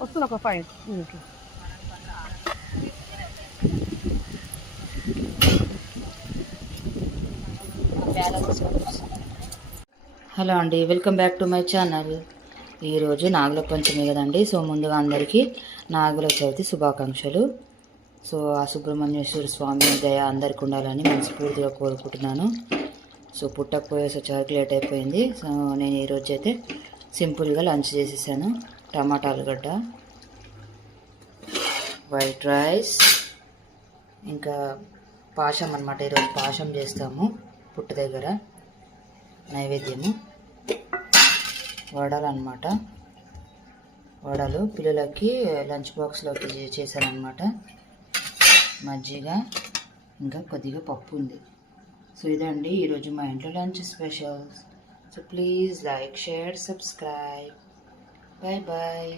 వస్తుంది ఒక 5 మినిట్లు. హలో అండి, welcome back to my channel. ఈరోజు నాగుల పంచమి కదండి. సో ముందుగా అందరికీ నాగుల చవితి శుభాకాంక్షలు. సో ఆ సుబ్రహ్మణ్యేశ్వర స్వామి దయ అందరికి ఉండాలని మనస్ఫూర్తిగా కోరుకుంటున్నాను. సో పుట్టకపోయేసరికి లేట్ అయిపోయింది. సో నేను ఈరోజు అయితే సింపుల్గా లంచ్ చేసేసాను. టమాటా ఆలుగడ్డ, వైట్ రైస్, ఇంకా పాశం అన్నమాట. ఈరోజు పాశం చేస్తాము పుట్ట దగ్గర నైవేద్యము. వడలు అన్నమాట. వడలు పిల్లలకి లంచ్ బాక్స్లోకి చేశానమాట. మజ్జిగ, ఇంకా కొద్దిగా పప్పు ఉంది. సో ఇదండి ఈరోజు మా ఇంట్లో lunch specials. So please like, share, subscribe. Bye bye.